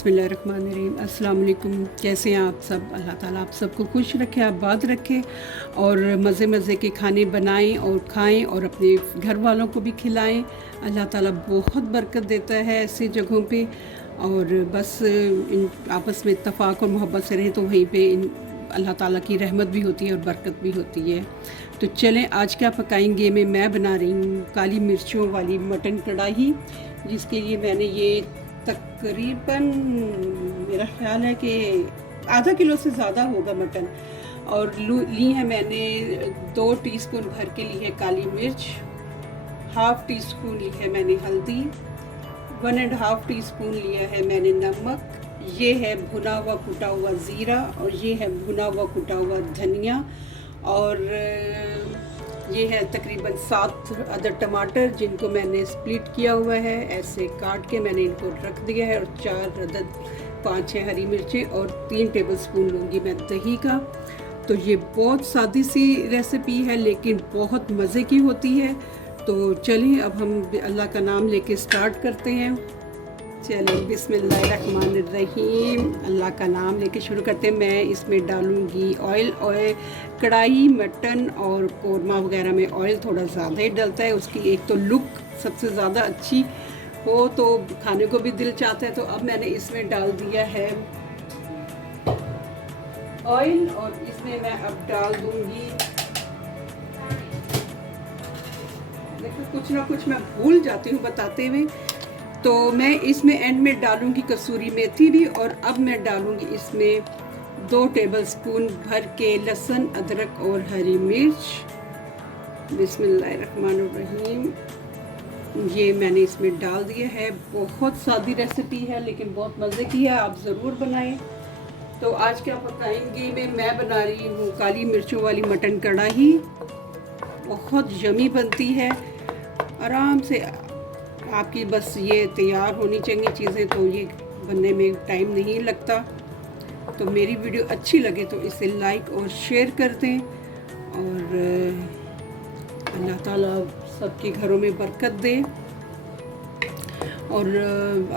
बिस्मिल्लाहिर्रहमानिर्रहीम। अस्सलाम वालेकुम। कैसे हैं आप सब? अल्लाह ताला आप सबको खुश रखे, आबाद रखे और मज़े मज़े के खाने बनाएं और खाएं और अपने घर वालों को भी खिलाएं। अल्लाह ताला बहुत बरकत देता है ऐसी जगहों पे। और बस इन आपस में इत्तफ़ाक़ और मोहब्बत से रहें तो वहीं पे अल्लाह ताला की रहमत भी होती है और बरकत भी होती है। तो चलें आज क्या पकाएंगे। मैं बना रही हूँ काली मिर्चों वाली मटन कढ़ाई, जिसके लिए मैंने ये तकरीबन मेरा ख्याल है कि आधा किलो से ज़्यादा होगा मटन। और ली है मैंने 2 टीस्पून भर के ली है काली मिर्च, हाफ़ टी स्पून ली है मैंने हल्दी, 1.5 टीस्पून लिया है मैंने नमक, ये है भुना हुआ कुटा हुआ ज़ीरा और ये है भुना हुआ कुटा हुआ धनिया, और ये है तकरीबन 7 अदर टमाटर जिनको मैंने स्प्लिट किया हुआ है, ऐसे काट के मैंने इनको रख दिया है, और 4 अदद 5-6 हरी मिर्चें और 3 टेबलस्पून लूँगी मैं दही का। तो ये बहुत सादी सी रेसिपी है लेकिन बहुत मज़े की होती है। तो चलिए अब हम अल्लाह का नाम लेके स्टार्ट करते हैं। चलिए बिस्मिल्लाहिर्रहमानिर्रहीम, अल्लाह का नाम लेके शुरू करते हैं। मैं इसमें डालूँगी ऑयल। कढ़ाई, मटन और कोरमा वगैरह में ऑयल थोड़ा ज़्यादा ही डलता है। उसकी एक तो लुक सबसे ज़्यादा अच्छी हो तो खाने को भी दिल चाहता है। तो अब मैंने इसमें डाल दिया है ऑयल, और इसमें मैं अब डाल दूँगी, देखो कुछ ना कुछ मैं भूल जाती हूँ बताते हुए। तो मैं इसमें एंड में डालूँगी कसूरी मेथी भी, और अब मैं डालूँगी इसमें 2 टेबलस्पून भर के लहसुन, अदरक और हरी मिर्च। बिस्मिल्लाहिर्रहमानिर्रहीम, ये मैंने इसमें डाल दिया है। बहुत सादी रेसिपी है लेकिन बहुत मज़े की है, आप ज़रूर बनाएं। तो आज क्या पकाएंगे मैं बना रही हूँ काली मिर्चों वाली मटन कढ़ाई। बहुत यमी बनती है, आराम से आपकी बस ये तैयार होनी चाहिए चीज़ें, तो ये बनने में टाइम नहीं लगता। तो मेरी वीडियो अच्छी लगे तो इसे लाइक और शेयर कर दें, और अल्लाह ताला सबके घरों में बरकत दे। और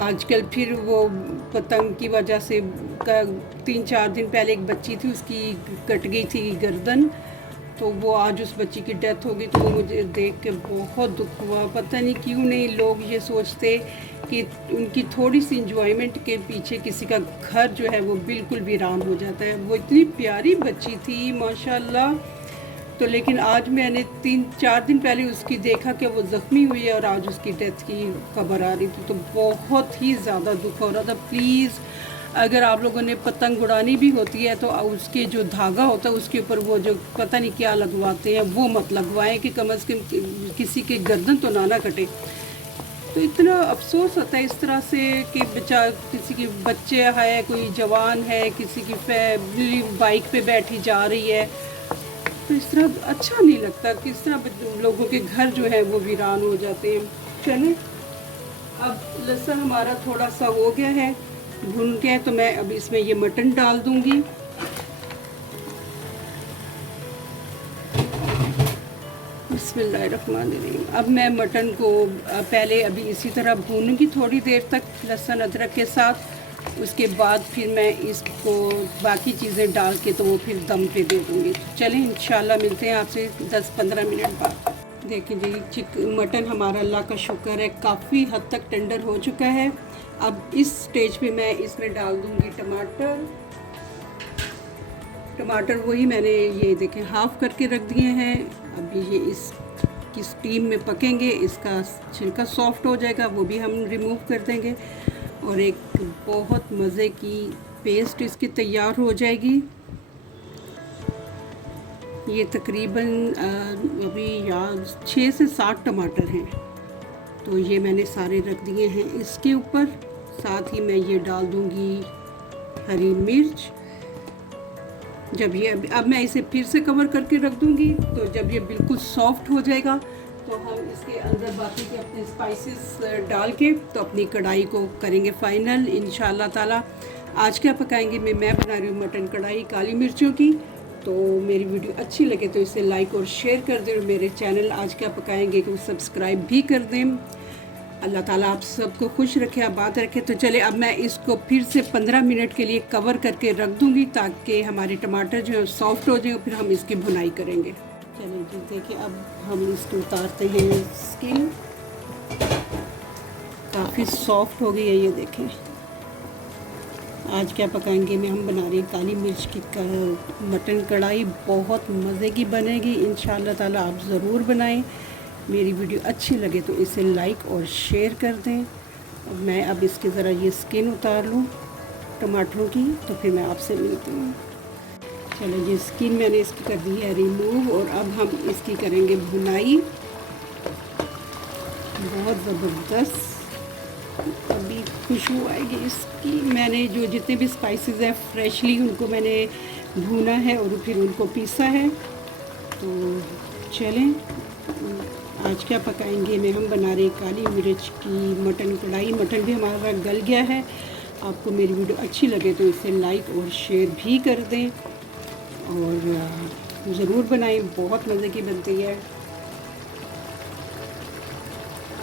आजकल फिर वो पतंग की वजह से 3-4 दिन पहले एक बच्ची थी, उसकी कट गई थी गर्दन, तो वो आज उस बच्ची की डेथ हो गई। तो मुझे देख के बहुत दुख हुआ। पता नहीं क्यों नहीं लोग ये सोचते कि उनकी थोड़ी सी इंजॉयमेंट के पीछे किसी का घर जो है वो बिल्कुल वीरान हो जाता है। वो इतनी प्यारी बच्ची थी माशाल्लाह। तो लेकिन आज मैंने 3-4 दिन पहले उसकी देखा कि वो ज़ख्मी हुई है और आज उसकी डेथ की खबर आ रही थी। तो बहुत ही ज़्यादा दुख हो रहा था। प्लीज़ अगर आप लोगों ने पतंग उड़ानी भी होती है तो उसके जो धागा होता है उसके ऊपर वो जो पता नहीं क्या लगवाते हैं वो मत लगवाएं, कि कम से कम किसी के गर्दन तो ना कटे। तो इतना अफसोस होता है इस तरह से कि बच्चा, किसी की बच्चे है, कोई जवान है, किसी की फैमिली बाइक पे बैठी जा रही है, तो इस तरह अच्छा नहीं लगता। किस तरह लोगों के घर जो है वो वीरान हो जाते हैं। चलें, अब लहसुन हमारा थोड़ा सा हो गया है, भून गया, तो मैं अब इसमें ये मटन डाल दूंगी। बिस्मिल्लाहिर्रहमानिर्रहीम। अब मैं मटन को पहले अभी इसी तरह भूनूंगी थोड़ी देर तक लहसुन अदरक के साथ। उसके बाद फिर मैं इसको बाकी चीज़ें डाल के तो वो फिर दम पे दे दूँगी। चलें इंशाल्लाह मिलते हैं आपसे 10-15 मिनट बाद। देखिए जी, मटन हमारा अल्लाह का शुक्र है काफ़ी हद तक टेंडर हो चुका है। अब इस स्टेज पे मैं इसमें डाल दूँगी टमाटर वही मैंने ये देखें हाफ़ करके रख दिए हैं। अभी ये इसकी स्टीम में पकेंगे, इसका छिलका सॉफ्ट हो जाएगा, वो भी हम रिमूव कर देंगे, और एक बहुत मज़े की पेस्ट इसकी तैयार हो जाएगी। ये तकरीबन अभी यार 6 से 7 टमाटर हैं, तो ये मैंने सारे रख दिए हैं इसके ऊपर। साथ ही मैं ये डाल दूँगी हरी मिर्च। जब ये अब मैं इसे फिर से कवर करके रख दूँगी, तो जब ये बिल्कुल सॉफ्ट हो जाएगा तो हम इसके अंदर बाकी के अपने स्पाइसेस डाल के तो अपनी कढ़ाई को करेंगे फ़ाइनल इंशाल्लाह ताला। आज क्या पकाएंगे मैं बना रही हूँ मटन कढ़ाई काली मिर्चों की। तो मेरी वीडियो अच्छी लगे तो इसे लाइक और शेयर कर दें, और मेरे चैनल आज क्या पकाएंगे को सब्सक्राइब भी कर दें। अल्लाह ताला आप सबको खुश रखे, आबाद रखे। तो चले अब मैं इसको फिर से 15 मिनट के लिए कवर करके रख दूँगी ताकि हमारे टमाटर जो है सॉफ्ट हो जाए, फिर हम इसकी भुनाई करेंगे। चलिए जी देखिए, अब हम इसको उतारते हैं स्किन। काफ़ी सॉफ्ट हो गई है ये देखें। आज क्या पकाएंगे में हम बना रहे हैं काली मिर्च की मटन कढ़ाई। बहुत मज़े की बनेगी इंशाअल्लाह ताला। आप ज़रूर बनाएं। मेरी वीडियो अच्छी लगे तो इसे लाइक और शेयर कर दें। अब मैं अब इसके ज़रा ये स्किन उतार लूँ टमाटरों की, तो फिर मैं आपसे मिलती हूँ। चलो ये स्किन मैंने इसकी कर दी है रिमूव, और अब हम इसकी करेंगे भुनाई बहुत ज़बरदस्त। अभी खुशबू आएगी इसकी। मैंने जो जितने भी स्पाइसेस हैं फ्रेशली उनको मैंने भूना है और फिर उनको पीसा है। तो चलें आज क्या पकाएंगे में हम बना रहे काली मिर्च की मटन कढ़ाई। मटन भी हमारा गल गया है। आपको मेरी वीडियो अच्छी लगे तो इसे लाइक और शेयर भी कर दें, और ज़रूर बनाएं, बहुत मज़े की बनती है।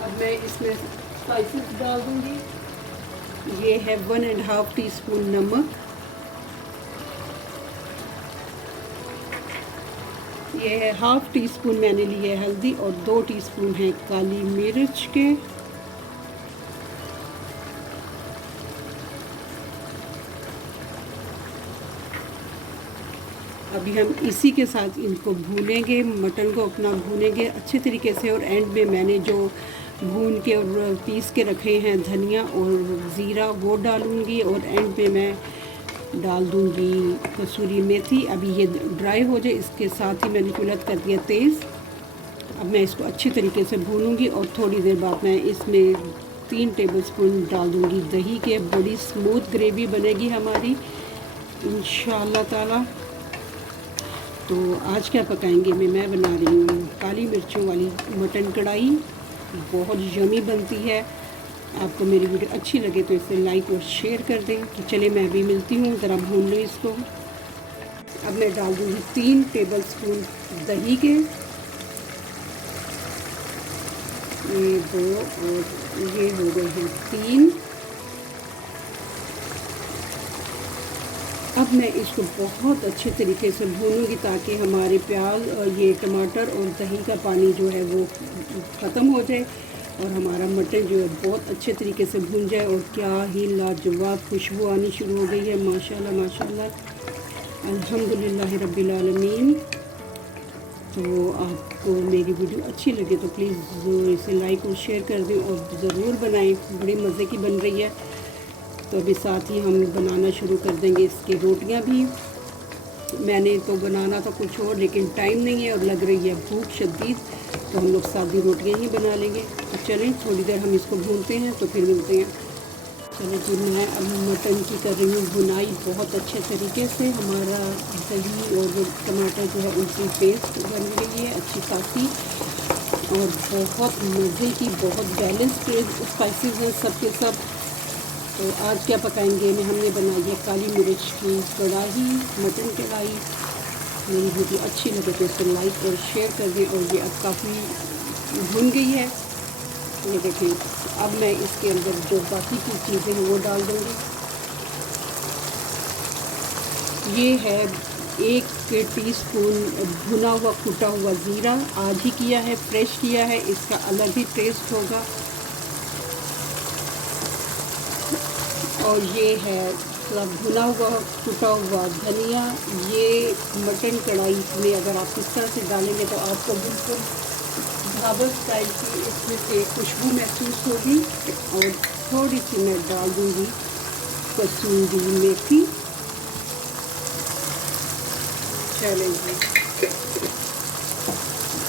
अब मैं इसमें स्पाइसेस डाल दूँगी। ये है 1.5 टीस्पून नमक, ये है 1/2 टीस्पून मैंने लिए हल्दी, और 2 टीस्पून है काली मिर्च के। अभी हम इसी के साथ इनको भूनेंगे, मटन को अपना भूनेंगे अच्छे तरीके से। और एंड में मैंने जो भून के और पीस के रखे हैं धनिया और ज़ीरा वो डालूँगी, और एंड में मैं डाल दूँगी कसूरी मेथी। अभी ये ड्राई हो जाए, इसके साथ ही मैंने चूल्हा कर दिया तेज़। अब मैं इसको अच्छी तरीके से भूनूँगी, और थोड़ी देर बाद मैं इसमें 3 टेबलस्पून डाल दूँगी दही के। बड़ी स्मूथ ग्रेवी बनेगी हमारी इंशाअल्लाह ताला। तो आज क्या पकाएंगे मैं बना रही हूँ काली मिर्चों वाली मटन कढ़ाई। बहुत यमी बनती है। आपको मेरी वीडियो अच्छी लगे तो इसे लाइक और शेयर कर दें। तो चलिए मैं भी मिलती हूँ, ज़रा भून लो इसको। अब मैं डाल दूँगी 3 टेबलस्पून दही के, ये 2 और ये हो गए हैं 3। अब मैं इसको बहुत अच्छे तरीके से भूनूंगी ताकि हमारे प्याज और ये टमाटर और दही का पानी जो है वो ख़त्म हो जाए, और हमारा मटन जो है बहुत अच्छे तरीके से भून जाए। और क्या ही लाजवाब खुशबू आनी शुरू हो गई है, माशाल्लाह माशाल्लाह अल्हम्दुलिल्लाह रब्बिल आलमीन। तो आपको मेरी वीडियो अच्छी लगे तो प्लीज़ इसे लाइक और शेयर कर दें, और ज़रूर बनाएं, बड़े मज़े की बन रही है। तो अभी साथ ही हम बनाना शुरू कर देंगे इसकी रोटियां भी। मैंने तो बनाना था कुछ और, लेकिन टाइम नहीं है और लग रही है भूख शदीद, तो हम लोग सादी रोटियां ही बना लेंगे। तो चलें थोड़ी देर हम इसको भूनते हैं, तो फिर मिलते हैं। चलो जी मैं अब मटन की कर रही हूँ भुनाई बहुत अच्छे तरीके से। हमारा दही और टमाटर जो है उनकी पेस्ट बन गई है अच्छी खासी, और बहुत मज़े की, बहुत बैलेंस्ड स्पाइसेस हैं सब के सब। तो आज क्या पकाएंगे में हमने बनाई है काली मिर्च की कढ़ाई, मटन कढ़ाई। मेरी वीडियो अच्छी लगे तो इसे लाइक और शेयर कर दें। और ये अब काफ़ी भुन गई है, ये देखें। अब मैं इसके अंदर जो बाकी की चीज़ें हैं वो डाल दूँगी। ये है 1 टीस्पून भुना हुआ कुटा हुआ ज़ीरा, आज ही किया है, फ्रेश किया है, इसका अलग ही टेस्ट होगा। और ये है भुना हुआ कुटा हुआ धनिया। ये मटन कढ़ाई में अगर आप इस तरह से डालेंगे तो आपको बिल्कुल ढाबा स्टाइल की इसमें से खुशबू महसूस होगी। और थोड़ी सी मैं डाल दूँगी कसूरी मेथी। चलेंगे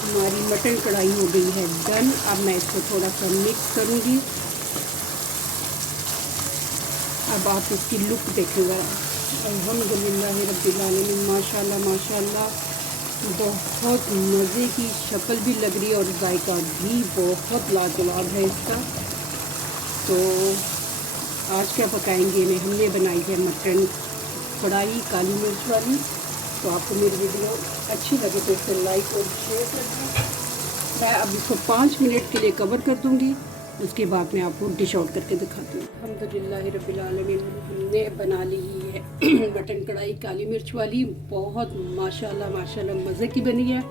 हमारी मटन कढ़ाई हो गई है डन। अब मैं इसको थोड़ा सा मिक्स करूँगी। अब आप इसकी लुक देखेगा, अल्हम्दुलिल्लाह रब्बिल आलमीन, माशाल्लाह माशाल्लाह, बहुत मज़े की शक्ल भी लग रही है और जायका भी बहुत लाजवाब है इसका। तो आज क्या पकाएंगे में हमने बनाई है मटन कढ़ाई काली मिर्च वाली। तो आपको मेरी वीडियो अच्छी लगे तो इसे लाइक और शेयर कर दें। मैं अब इसको 5 मिनट के लिए कवर कर दूँगी। उसके बाद मैं आपको डिश आउट करके दिखाती हूँ। अल्हम्दुलिल्लाह रब्बिल आलमीन, हमने बना ली है मटन कढ़ाई काली मिर्च वाली, बहुत माशाल्लाह माशाल्लाह मज़े की बनी है।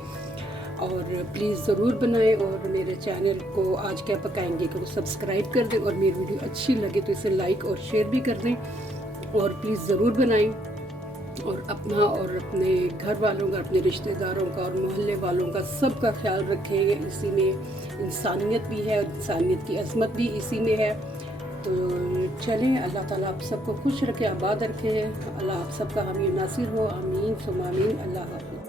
और प्लीज़ ज़रूर बनाएं और मेरे चैनल को आज क्या पकाएंगे को सब्सक्राइब कर दें, और मेरी वीडियो अच्छी लगे तो इसे लाइक और शेयर भी कर दें, और प्लीज़ ज़रूर बनाएं। और अपना और अपने घर वालों का, अपने रिश्तेदारों का और मोहल्ले वालों का सबका ख्याल रखेंगे। इसी में इंसानियत भी है, और इंसानियत की अज़मत भी इसी में है। तो चलें, अल्लाह ताला आप सबको खुश रखे, आबाद रखे। अल्लाह आप सबका हामी नासिर हो, आमीन सुम्मा आमीन। अल्लाह हाफ़िज़।